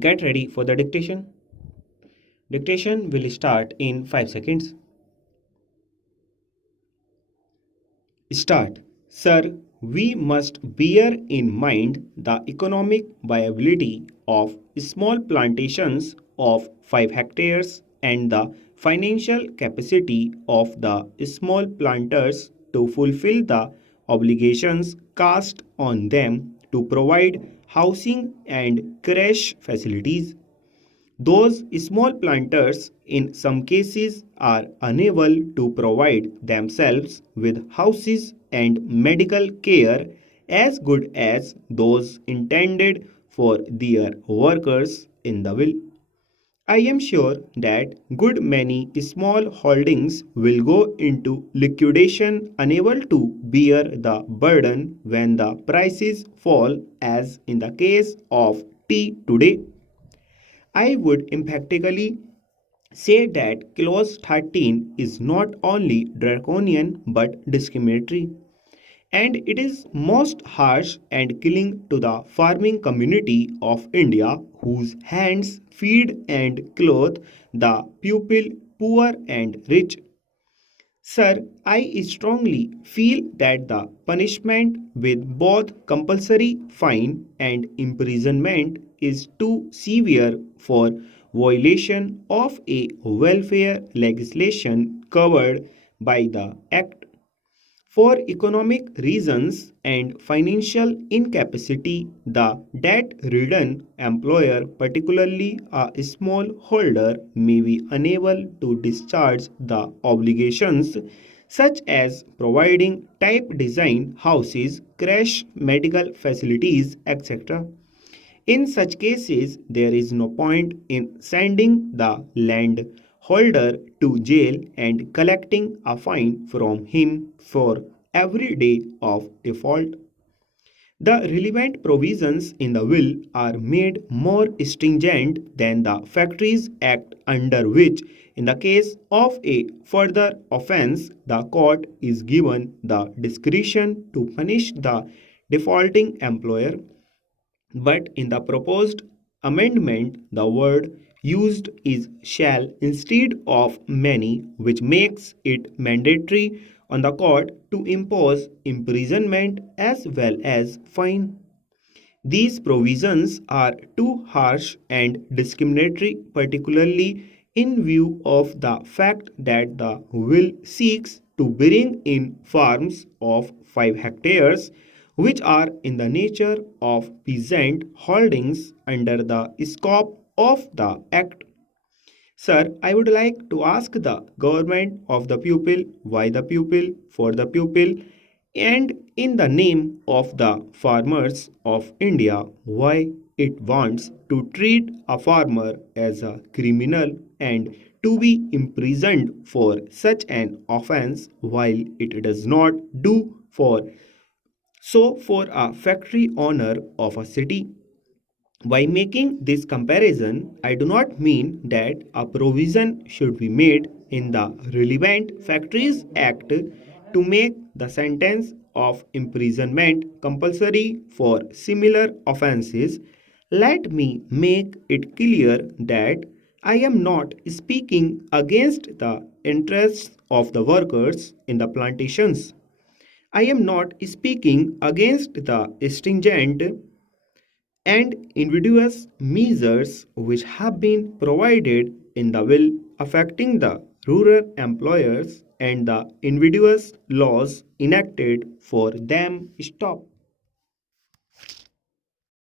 Get ready for the dictation. Dictation will start in 5 seconds. Start. Sir, we must bear in mind the economic viability of small plantations of 5 hectares and the financial capacity of the small planters to fulfill the obligations cast on them to provide housing and creche facilities. Those small planters, in some cases, are unable to provide themselves with houses and medical care as good as those intended for their workers in the will. I am sure that good many small holdings will go into liquidation unable to bear the burden when the prices fall, as in the case of tea today. I would emphatically say that clause 13 is not only draconian but discriminatory, and it is most harsh and killing to the farming community of India, whose hands feed and clothe the pupil, poor and rich. Sir, I strongly feel that the punishment with both compulsory fine and imprisonment is too severe for violation of a welfare legislation covered by the Act. For economic reasons and financial incapacity, the debt-ridden employer, particularly a smallholder, may be unable to discharge the obligations such as providing type design houses, creche, medical facilities, etc. In such cases, there is no point in sending the landholder to jail and collecting a fine from him for every day of default. The relevant provisions in the will are made more stringent than the Factories Act, under which, in the case of a further offence, the court is given the discretion to punish the defaulting employer. But in the proposed amendment, the word used is shall instead of many, which makes it mandatory on the court to impose imprisonment as well as fine. These provisions are too harsh and discriminatory, particularly in view of the fact that the will seeks to bring in farms of 5 hectares, which are in the nature of peasant holdings under the scope of the Act. Sir, I would like to ask the government of the pupil, why the pupil, for the pupil, and in the name of the farmers of India, why it wants to treat a farmer as a criminal and to be imprisoned for such an offense while it does not do for a factory owner of a city. By making this comparison, I do not mean that a provision should be made in the relevant Factories Act to make the sentence of imprisonment compulsory for similar offences. Let me make it clear that I am not speaking against the interests of the workers in the plantations. I am not speaking against the stringent and invidious measures which have been provided in the will affecting the rural employers and the invidious laws enacted for them. Stop.